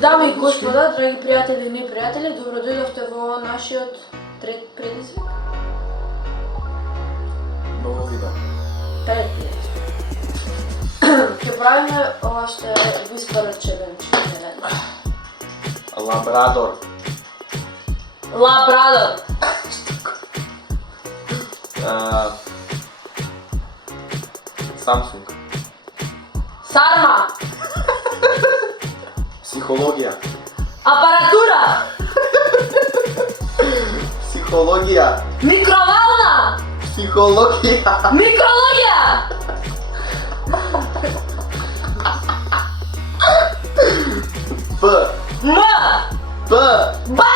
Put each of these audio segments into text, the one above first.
Дами и господа, драги пријатели и непријатели, добродојдовте во нашиот трет предизвик. Ново видео. Трет предизвик. Ќе правиме ова што е Whisper Challenge. Лабрадор. Лабрадор. Samsung. Сарма. Психологија. Апаратура. Психологија. Микровална. Психологија. Микрологија. П. М. П. Ба.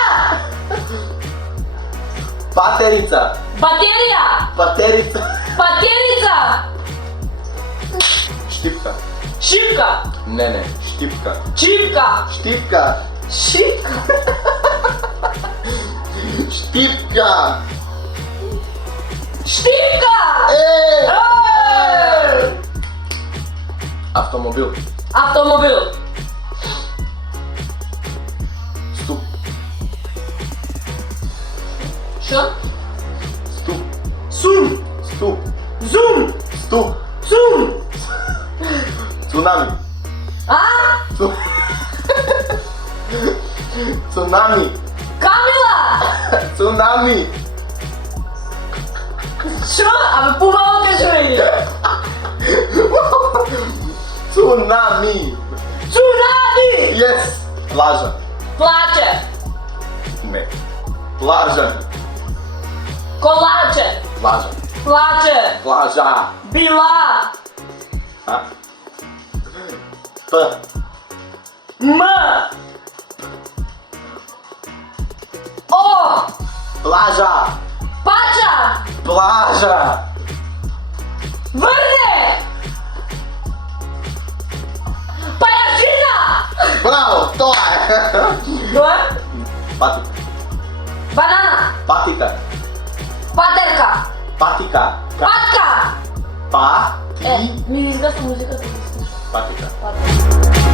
Патерица. Батерија. Патерица. Патерица. Штипка. Шипка. Не, штипка. Чипка. Штипка. Шипка. Штипка. Штипка. Автомобил. Автомобил. Ступ. Шо? Ступ. Сум. Ступ. Зум. Ступ. Сум. Цунами. А? Цунами. Камила. Цунами. Шо? Абе помало кажи мене. Цунами. Цунами. Yes. Плажа. Плаче. Не. Плажа. Колаче. Плажа. Плаче. Плажа. Била. А? П. М. О. Плажа. Пача. Плажа. Врне. Пајачина. Браво, тоа е. Тоа? Патика. Банана. Патика. Патерка. Патика. Патка. Па. Е, Ти. ми изгаса музиката. Патика. Патка.